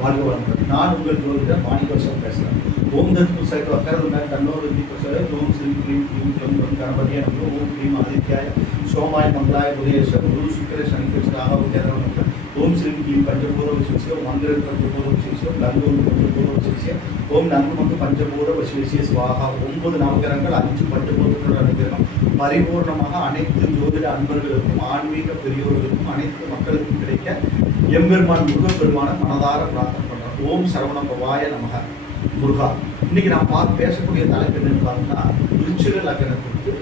வாழ்க வளமுடன் நான் உங்கள் ஜோதிடர் மாணிக்கவசம் பேசுகிறேன் ஓம் தத்து சைக்கோ அக்கரதுன தன்னோரு தீபசர ஓம் ஸ்ரீ க்ரீம் க்ரீம் க்ரம் க்ரம் கணபதிய நமோ ஓம் க்ரீம் ஆதித்யாய சோமாய மங்களாய உதயேஷ குரு சுக்கர சனிகிருஷ்ண ராகவ ஓம் ஸ்ரீ க்ரீம் பஞ்சபூர விசேஷ மந்திர ஓம் நங்குமங்கு பஞ்சபூர விசேஷ சுவாகா ஒன்பது நவகிரகங்கள் அஞ்சு பஞ்சபூரங்களோட அனுகிரகம் பரிபூர்ணமாக அனைத்து ஜோதிட அன்பர்களுக்கும் ஆன்மீக பெரியோர்களுக்கும் அனைத்து மக்களுக்கும் கிடைக்க எம்பெருமான் முருகப்பெருமான மனதார பிரார்த்தனை பண்ணுறோம் ஓம் சரவண பவாய நமக. முருகா இன்னைக்கு நான் பார்த்து பேசக்கூடிய தலைப்பு என்னன்னு பார்த்தோம்னா விருச்சிக லக்னத்திற்கு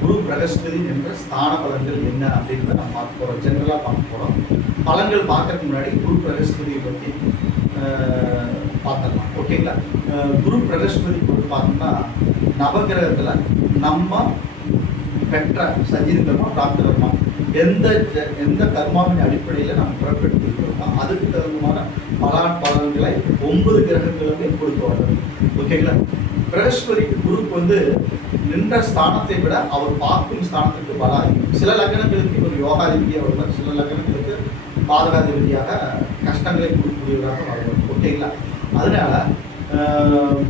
குரு பிரகஸ்பதி என்ற ஸ்தான பலன்கள் என்ன அப்படின்றத நான் பார்க்க போறோம். ஜென்ரலாக பார்க்க போறோம். பலன்கள் பார்க்கறதுக்கு முன்னாடி குரு பிரகஸ்பதியை பற்றி பார்த்துடலாம். ஓகேங்களா குரு பிரகஸ்பதி குரு பார்த்தோம்னா நவகிரகத்தில் நம்ம பெற்ற சஞ்சீவிகரமா பிராப்தகரமா எந்த ஜ- எந்த கர்மாவின் அடிப்படையில் நாம் பிறப்பெடுத்திருக்கிறோமோ அதுக்கு தகுந்தமான பலான் பலன்களை ஒன்பது கிரகங்களுமே கொடுக்க வேண்டும் ஓகேங்களா பிரகஸ்பதி குருக்கு வந்து நின்ற ஸ்தானத்தை விட அவர் பார்க்கும் ஸ்தானத்துக்கு பல அதிகம் சில லக்னங்களுக்கு இவர் யோகாதிபதியாக வருவார் சில லக்னங்களுக்கு பாதகாதிபதியாக கஷ்டங்களை கொடுக்கக்கூடியவராக வருவார் ஓகேங்களா? அதனால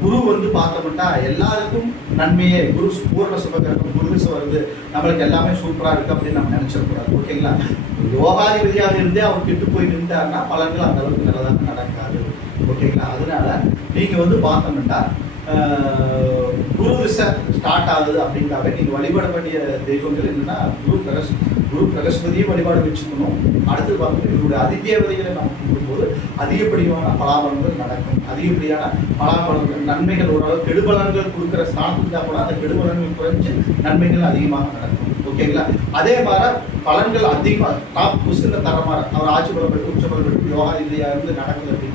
குரு வந்து பார்த்தோம்னா எல்லாருக்கும் நன்மையே. குரு பூர்ண சுபகிரகம் குருசு வருது. நம்மளுக்கு எல்லாமே சூப்பராக இருக்குது அப்படின்னு நம்ம நினச்சிடக்கூடாது ஓகேங்களா? யோகாதிபதியாக இருந்தே அவர் கெட்டு போய் நின்றாருன்னா பலன்கள் அந்த அளவுக்கு நல்லதாக நடக்காது. ஓகேங்களா? அதனால நீங்கள் வந்து பார்த்தோம்னா குரு திசை ஸ்டார்ட் ஆகுது அப்படின்னாவே நீங்கள் வழிபட வேண்டிய தெய்வங்கள் என்னென்னா குரு பிரகஸ் குரு பிரகஸ்பதியை வழிபாடு வச்சுக்கணும். அடுத்து பார்த்தீங்கன்னா இவருடைய அதிதேவதைகளை நம்ம கும்பிடும்போது அதிகப்படியான பலாபலங்கள் நடக்கும். அதிகப்படியான பலாபலங்கள் நன்மைகள் ஓரளவு கெடுபலன்கள் கொடுக்குற ஸ்தானத்துக்கு தான் கூட அந்த கெடுபலன்கள் குறைஞ்சு நன்மைகள் அதிகமாக நடக்கும். ஓகேங்களா? அதே மாதிரி பலன்கள் அதிகமாக டாப் புஸ்தில் தரமாக அவர் ஆட்சி பலம் பெற்று உச்ச பலம் பெற்று யோகா இந்தியா இருந்து நடக்குது அப்படின்னு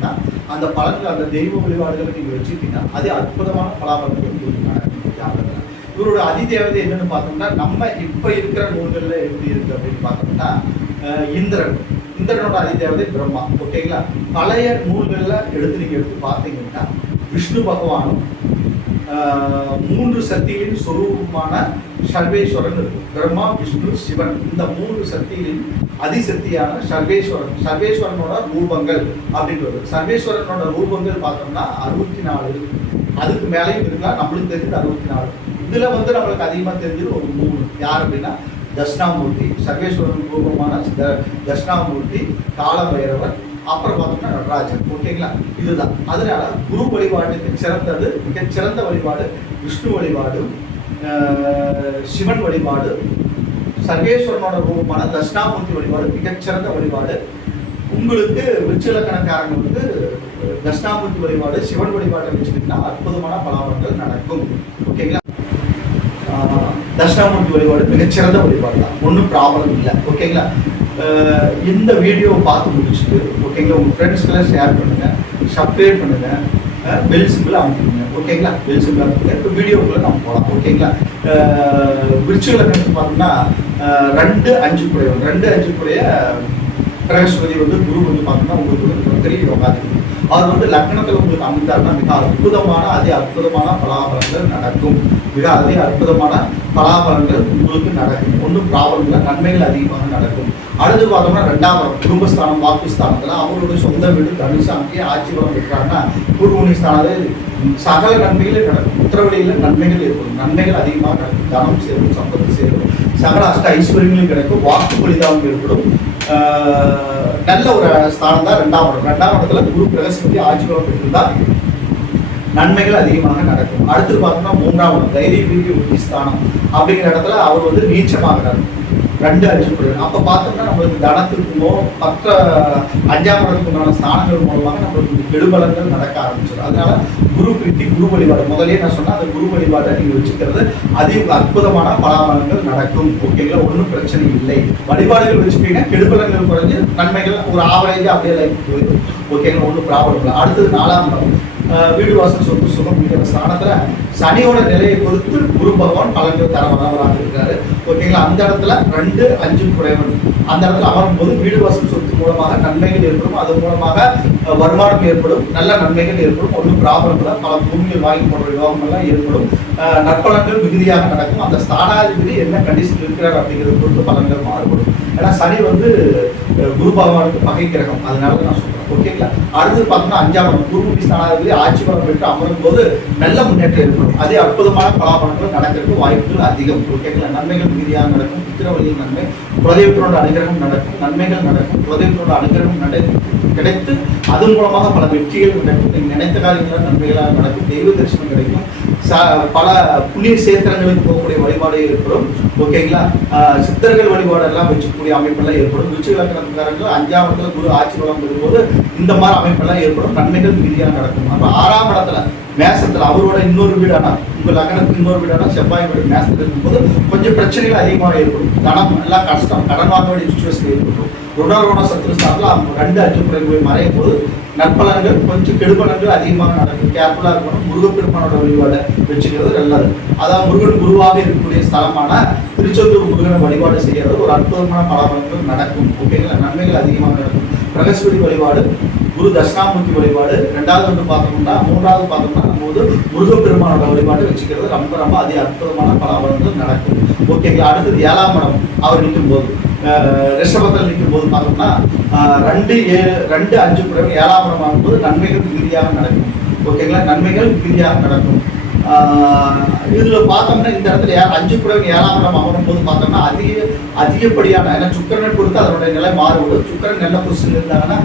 அந்த பலன்கள் அந்த தெய்வ வழிபாடுகளை நீங்கள் வச்சுக்கிட்டீங்கன்னா அதே அற்புதமான பலாபலன்கள் உங்களுக்கு இவரோட அதிதேவதை என்னன்னு பார்த்தோம்னா நம்ம இப்போ இருக்கிற நூல்களில் எப்படி இருக்கு அப்படின்னு பார்த்தோம்னா இந்திரன். இந்திரனோட அதிதேவதை பிரம்மா. ஓகேங்களா? பழைய நூல்களில் எடுத்து நீங்கள் எடுத்து பார்த்தீங்கன்னா விஷ்ணு பகவானும் மூன்று சக்திகளின் சொரூபமான சர்வேஸ்வரன் இருக்கும். பிரம்மா விஷ்ணு சிவன். இந்த மூன்று சக்திகளின் அதிசக்தியான சர்வேஸ்வரன். சர்வேஸ்வரனோட ரூபங்கள் அப்படின்றது. வருது சர்வேஸ்வரனோட ரூபங்கள் பார்த்தோம்னா அறுபத்தி நாலு. அதுக்கு மேலேயும் இருந்தால் நம்மளுக்கு தெரிஞ்சது அறுபத்தி நாலு. இதில் வந்து நம்மளுக்கு அதிகமாக தெரிஞ்சது ஒரு மூணு. யார் அப்படின்னா தட்சிணாமூர்த்தி. சர்வேஸ்வரன் ரூபமான த- தட்சிணாமூர்த்தி காலபைரவர் அப்புறம் பார்த்தோம்னா நடராஜன். ஓகேங்களா? இதுதான். அதனால குரு வழிபாட்டுக்கு சிறந்தது மிக சிறந்த வழிபாடு விஷ்ணு வழிபாடு சிவன் வழிபாடு சர்வேஸ்வரனோட ரூபமான தட்சிணாமூர்த்தி வழிபாடு மிகச்சிறந்த வழிபாடு. உங்களுக்கு விருச்சிலக்கணக்காரங்க வந்து தட்சிணாமூர்த்தி வழிபாடு சிவன் வழிபாடு வச்சுக்கிட்டீங்கன்னா அற்புதமான பலாபலன்கள் நடக்கும். ஓகேங்களா? தட்சிணாமூர்த்தி வழிபாடு மிகச்சிறந்த வழிபாடு தான் ஒன்றும் ப்ராப்ளம் இல்லை ஓகேங்களா இந்த வீடியோவை பார்த்து முடிச்சுட்டு ஓகேங்களா உங்கள் ஃப்ரெண்ட்ஸ்க்கெல்லாம் ஷேர் பண்ணுங்கள் சப்ஸ்கிரைப் பண்ணுங்கள் பெல் சிம்பிள் அமைக்கிங்க ஓகேங்களா பெல் சிம்பிள் அமைக்கிங்க இப்போ வீடியோக்குள்ளே நம்ம போகலாம் ஓகேங்களா விர்ச்சுவல் என்னன்னு பார்த்தோம்னா ரெண்டு அஞ்சு குறையும் ரெண்டு அஞ்சு குறைய பிரகஸ்பதி வந்து குரு வந்து பார்த்தோம்னா உங்களுக்கு வந்து பெரிய யோகாதிபதி அவர் வந்து லக்னத்தில் உங்களுக்கு அமைந்தார்னா மிக அற்புதமான அதி அற்புதமான பலாபலங்கள் நடக்கும். மிக அதி அற்புதமான பலாபலங்கள் உங்களுக்கு நடக்கும். ஒன்றும் ப்ராப்ளம் இல்லை நன்மைகள் அதிகமாக நடக்கும். அடுத்து பார்த்தோம்னா ரெண்டாம் குடும்பஸ்தானம் வாக்குஸ்தானத்தில் அவங்களுடைய சொந்த வீடு தனுசு ஆட்சி பலம் பெற்றாங்கன்னா குருமுனி ஸ்தானத்தில் சகல நன்மைகளே நடக்கும். உத்தரவழியில் நன்மைகள் ஏற்படும். நன்மைகள் அதிகமாக நடக்கும். தனம் சேரும் சம்பத்து சேரும். சகல அஷ்ட ஐஸ்வர்யங்களும் கிடைக்கும். வாக்கு பலிதாவும் ஏற்படும். நல்ல ஒரு ஸ்தானம் தான் ரெண்டாம் இடம். ரெண்டாம் இடத்துல குரு பிரகஸ்பதி ஆட்சி பலம் பெற்றிருந்தா நன்மைகள் அதிகமாக நடக்கும். அடுத்து பார்த்தோம்னா மூன்றாம் தைரிய வீரிய உறுதி ஸ்தானம். அப்படிங்கிற இடத்துல அவர் வந்து நீச்சமாகிறார். ரெண்டு அஞ்சு குறையும் அப்போ பார்த்தோம்னா நம்மளுக்கு தனத்துக்குமோ மற்ற அஞ்சாம் இடத்துக்கு உண்டான ஸ்தானங்கள் மூலமாக நம்மளுக்கு இந்த கெடுபலங்கள் நடக்க ஆரம்பிச்சிடும். அதனால குரு பிரீத்தி குரு வழிபாடு. முதலே நான் சொன்னேன் அந்த குரு வழிபாடை நீங்கள் வச்சுக்கிறது அதி அற்புதமான பலாபலங்கள் நடக்கும். ஓகேங்களா ஒன்றும் பிரச்சனை இல்லை. வழிபாடுகள் வச்சுக்கிட்டீங்கன்னா கெடுபலங்கள் குறைஞ்சு நன்மைகள் ஒரு ஆவரேஜாக அப்படியே லைஃப் போயிடும். ஓகேங்களா ஒன்றும் ப்ராப்ளம் இல்லை. அடுத்தது நாலாம் இடம் வீடு வாசல் சொத்து சுகம் இருக்கிற ஸ்தானத்தில் சனியோட நிலையை பொறுத்து குரு பகவான் பலன்கள் தர இருக்காரு. ஓகேங்களா? அந்த இடத்துல ரெண்டு அஞ்சு குறைவன் அந்த இடத்துல அமரும் போது வீடு வாசல் சொத்து மூலமாக நன்மைகள் ஏற்படும். அது மூலமாக வருமானம் ஏற்படும். நல்ல நன்மைகள் ஏற்படும். ஒன்றும் ப்ராப்ளம் இல்லை பல பூமியில் வாங்கி போடுற யோகம் ஏற்படும். நற்பலன்கள் மிகுதியாக நடக்கும். அந்த ஸ்தானாதிபதி என்ன கண்டிஷன் இருக்கிறார் அப்படிங்கிறது பொறுத்து பலன்கள் மாறுபடும். ஏன்னா சனி வந்து குரு பகவானுக்கு பகை கிரகம். அதனால நான் சொல்றேன். ஓகேங்களா அடுத்து பார்த்தோம்னா அஞ்சாம் இடம் ஸ்தானாதிபதி ஆட்சி பலம் பெற்று அமரும் போது நல்ல முன்னேற்றம் ஏற்படும். அதே அற்புதமான பலாபலன்கள் நடக்கிறதுக்கு வாய்ப்புகள் அதிகம். ஓகேங்களா நன்மைகள் மீதியாக நடக்கும். பித்திரவழியில் நன்மை. குலதெய்வத்தோட அனுகிரகம் நடக்கும். நன்மைகள் நடக்கும். குலதெய்வத்தோட அனுகிரகம் நட கிடைத்து அதன் மூலமாக பல வெற்றிகள் நடக்கும். நினைத்த காரியங்கள் நன்மைகளாக நடக்கும். தெய்வ தரிசனம் கிடைக்கும். பல புண்ணிய சேத்திரங்களுக்கு போகக்கூடிய வழிபாடு ஏற்படும். ஓகேங்களா? ஆஹ் சித்தர்கள் வழிபாடு எல்லாம் வச்சுக்கூடிய அமைப்பெல்லாம் ஏற்படும். ருச்சி இலக்கணக்காரர்கள் அஞ்சாம் இடத்துல குரு ஆட்சி வளம் பெறும்போது இந்த மாதிரி அமைப்பெல்லாம் ஏற்படும். நன்மைகள் மிகுதியாக நடக்கும். அப்போ ஆறாம் இடத்துல மேசத்தில் அவரோட இன்னொரு வீடானா உங்கள் லக்னத்துக்கு இன்னொரு வீடானா செவ்வாய் வீடு மேசத்தில் இருக்கும்போது கொஞ்சம் பிரச்சனைகள் அதிகமாக ஏற்படும். தனம் எல்லாம் கஷ்டம். கடன் வாங்க வேண்டிய சுச்சுவேஷன் ஏற்படும். ருணரோண அவங்க ரெண்டு அஞ்சு போய் மறையும் போது நற்பலன்கள் கொஞ்சம் கெடுபலன்கள் அதிகமாக நடக்கும். கேர்ஃபுல்லாக இருக்கணும். முருகப்பெருமானோட வழிபாடை வச்சுக்கிறது நல்லது. அதாவது முருகன் குருவாக இருக்கக்கூடிய ஸ்தலமான திருச்செந்தூர் முருகனை வழிபாடு செய்யறது ஒரு அற்புதமான பலபலன்கள் நடக்கும். ஓகேங்களா நன்மைகள் அதிகமாக நடக்கும். பிரகஸ்பதி வழிபாடு குரு தட்சிணாமூர்த்தி வழிபாடு ரெண்டாவது வந்து பார்த்தோம்னா மூன்றாவது பார்த்தோம்னா நம்ம வந்து முருகப்பெருமானோட வழிபாடு வச்சுக்கிறது ரொம்ப ரொம்ப அதி அற்புதமான பலாபலங்கள் நடக்கும். ஓகேங்களா அடுத்தது ஏழாம் இடம் அவர் நிற்கும் போது ரிஷபத்தில் நிற்கும் போது பார்த்தோம்னா ரெண்டு ஏழு ரெண்டு அஞ்சு குறைவு ஏழாம் இடம் ஆகும்போது நன்மைகள் மிகுதியாக நடக்கும். ஓகேங்களா நன்மைகள் மிகுதியாக நடக்கும். இதில் பார்த்தோம்னா இந்த இடத்துல யார் அஞ்சு குறைவு ஏழாம் இடம் அமரும் போது பார்த்தோம்னா அதிக அதிகப்படியான ஏன்னா சுக்கரனை பொறுத்து அதனுடைய நிலை மாறுபடும். சுக்கரன் நல்ல பொசிஷன் இருந்தாங்கன்னா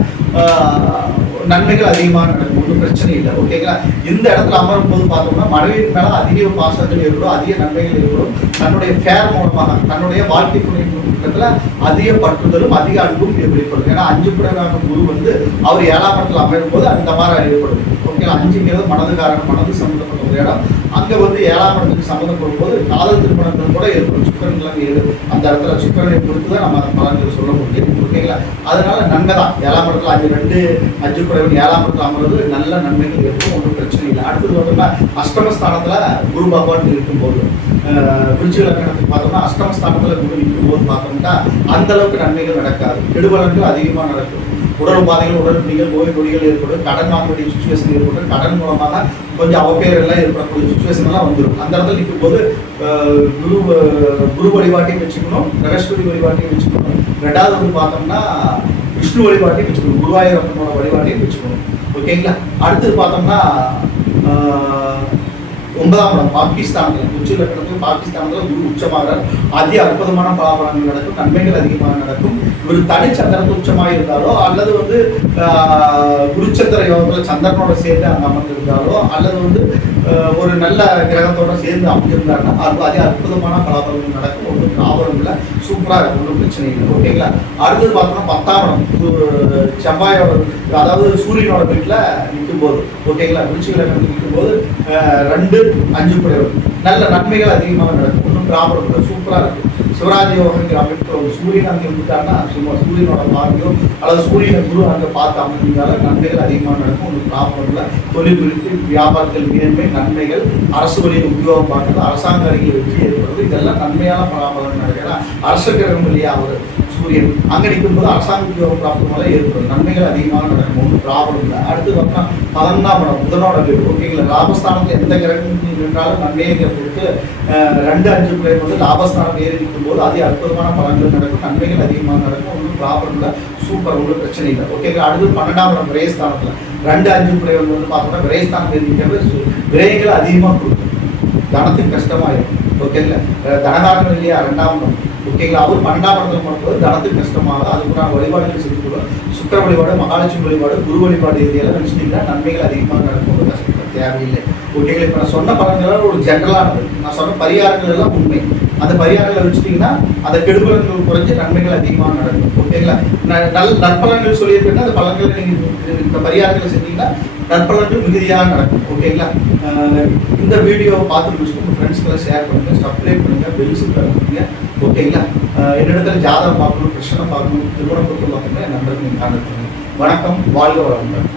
நன்மைகள் அதிகமாக நடக்கும். ஒன்றும் பிரச்சனை இல்லை. ஓகேங்களா இந்த இடத்துல அமரும் போது பார்த்தோம்னா மனைவியின் மேல அதிக பாசங்கள் ஏற்படும் அதிக நன்மைகள் ஏற்படும். தன்னுடைய ஃபேர் மூலமாக தன்னுடைய வாழ்க்கை துணை இடத்துல அதிக பற்றுதலும் அதிக அன்பும் வெளிப்படும். ஏன்னா அஞ்சு குறைவாக குரு வந்து அவர் ஏழாம் இடத்துல அமையும் போது அந்த மாதிரி ஏற்படும் ஓகேங்களா அஞ்சுங்கிறது மனது காரணம் மனது சம்மந்தப்பட்ட ஒரு இடம். அங்கே வந்து ஏழாம் இடத்துக்கு சம்மந்தப்படும் போது காதல் திருமணங்கள் கூட ஏற்படும். சுக்கரன்லாம் ஏழு அந்த இடத்துல சுக்கரனை பொறுத்து தான் நம்ம அந்த பலன்கள் சொல்ல முடியும். ஓகேங்களா? அதனால நன்மை தான் ஏழாம் இடத்துல அஞ்சு ரெண்டு அஞ்சு குறைவன் ஏழாம் இடத்துல அமர்வது நல்ல நன்மைகள் இருக்கும் ஒன்றும் பிரச்சனை இல்லை. அடுத்தது பார்த்தோம்னா அஷ்டமஸ்தானத்தில் குரு பகவான் இருக்கும்போது விருச்சி லக்கணத்துக்கு பார்த்தோம்னா அஷ்டமஸ்தானத்தில் குரு இருக்கும்போது பார்த்தோம்னா அந்த அளவுக்கு நன்மைகள் நடக்காது. கெடுபலன்கள் அதிகமாக நடக்கும். உடல் உபாதைகள் உடல் நொடிகள் நோய் நொடிகள் ஏற்படும் கடன் வாங்கக்கூடிய சுச்சுவேஷன் ஏற்படும். கடன் மூலமாக கொஞ்சம் அவப்பேர் எல்லாம் ஏற்படக்கூடிய சுச்சுவேஷன் எல்லாம் வந்துடும் அந்த இடத்துல நிற்கும் போது குரு குரு வழிபாட்டையும் வச்சுக்கணும் பிரகஸ்வரி வழிபாட்டையும் வச்சுக்கணும். ரெண்டாவது வந்து பார்த்தோம்னா விஷ்ணு வழிபாட்டையும் வச்சுக்கணும். குருவாயூரப்பனோட வழிபாட்டையும் வச்சுக்கணும். ஓகேங்களா? அடுத்தது பார்த்தோம்னா ஒன்பதாம் படம் பாகிஸ்தானில். உச்சியில் நடக்கும் பாகிஸ்தானில் குரு உச்சமாகிறார் அதி அற்புதமான பலாபலங்கள் நடக்கும் நன்மைகள் அதிகமாக நடக்கும். ஒரு தனிச்சந்திரத்து உச்சமாக இருந்தாலோ அல்லது வந்து குருச்சந்திர யோகத்தில் சந்திரனோட சேர்ந்து அங்கே அமர்ந்திருந்தாலோ அல்லது வந்து ஒரு நல்ல கிரகத்தோட சேர்ந்து அமைஞ்சிருந்தாருன்னா அது அதே அற்புதமான பலாபலங்கள் நடக்கும். ஒன்றும் ப்ராப்ளம் இல்லை. சூப்பராக இருக்கும். ஒன்றும் பிரச்சனை இல்லை. ஓகேங்களா அடுத்தது பார்த்தோம்னா பத்தாம் இடம். செவ்வாயோட அதாவது சூரியனோட வீட்டில் நிற்கும் போது ஓகேங்களா விருச்சிக நிற்கும் போது ரெண்டு அஞ்சு குறைவு நல்ல நன்மைகள் அதிகமாக நடக்கும். ஒன்றும் ப்ராப்ளம் இல்லை சூப்பராக இருக்கும் சிவராஜ யோகங்கிற அமைப்பு ஒரு சூரியன் அங்கே இருந்துட்டாருன்னா சும்மா சூரியனோட பார்வையோ அல்லது சூரியனை குரு அங்கே பார்த்து அமைந்தால நன்மைகள் அதிகமாக நடக்கும். ஒன்றும் ப்ராப்ளம் இல்லை தொழில் குறித்து வியாபாரத்தில் மேன்மை நன்மைகள் அரசு வழியில் உத்தியோகம் பார்க்கறது அரசாங்க அருகில் வெற்றி ஏற்படுறது இதெல்லாம் நன்மையான பராமரம் நடக்கலாம் அரச கிரகம் இல்லையா அவர்? சூரியன் அங்கே நிற்கும்போது அரசாங்க உத்தியோகம் பிராப்தமெல்லாம் ஏற்படும். நன்மைகள் அதிகமாக நடக்கும். ஒன்றும் ப்ராப்ளம் இல்லை. அடுத்து பார்த்தா பதினொன்றாம் படம் புதனோட வீடு. ஓகேங்களா லாபஸ்தானத்தில் எந்த கிரகம் நின்றாலும் நன்மையை பொறுத்து ரெண்டு அஞ்சு பிள்ளை வந்து லாபஸ்தானம் ஏறி நிற்கும் போது அதிக அற்புதமான பலன்கள் நடக்கும். நன்மைகள் அதிகமாக நடக்கும். ஒன்றும் ப்ராப்ளம் இல்லை. சூப்பர் ஒன்றும் பிரச்சனை இல்லை. ஓகேங்களா அடுத்து பன்னெண்டாம் படம் விரயஸ்தானத்தில். ரெண்டு அஞ்சு பிள்ளைகள் வந்து பார்த்தோம்னா விரயஸ்தானம் ஏறி நிற்கிறது விரயங்களை அதிகமாக கொடுக்கும். தனத்துக்கு கஷ்டமாயிடும் ஓகேங்களா அஹ் இல்லையா? ரெண்டாம் ஓகேங்களா? அவர் பன்னெண்டாம் இடத்துல பண்ணும்போது தனத்துக்கு கஷ்டமாக அதுக்குண்டான வழிபாடுகள் செஞ்சு கொடுக்கும் சுக்கர வழிபாடு மகாலட்சுமி வழிபாடு குரு வழிபாடு இதெல்லாம் நினச்சிட்டிங்கன்னா நன்மைகள் அதிகமாக நடக்கும். ஒரு கஷ்டப்பட தேவையில்லை. ஓகேங்களா இப்போ நான் சொன்ன பலன்கள் ஒரு ஜென்ரலானது நான் சொன்ன பரிகாரங்கள் எல்லாம் உண்மை. அந்த பரிகாரங்களை வச்சுட்டிங்கன்னா அந்த கெடுபலன்கள் குறைஞ்சு நன்மைகள் அதிகமாக நடக்கும். ஓகேங்களா ந- நல் நற்பலன்கள் சொல்லியிருக்கேன்னா அந்த பலன்களை நீங்கள் இந்த பரிகாரங்களை செஞ்சீங்கன்னா நற்பலன்கள் மிகுதியாக நடக்கும். ஓகேங்களா இந்த வீடியோவை பார்த்து முடிச்சுட்டு உங்கள் ஃப்ரெண்ட்ஸ்க்கெல்லாம் ஷேர் பண்ணுங்கள் சப்ஸ்கிரைப் பண்ணுங்கள் பெல் பண்ணுங்க ஓகேங்களா என்னிடத்துல ஜாதகம் பார்க்கணும் கிருஷ்ணனை பார்க்கணும் திருமணம் பார்க்கணும் என் நண்பர்கள் நீங்கள் கான்டாக்ட் பண்ணுங்கள் வணக்கம் வாழ்க வளமுடன்.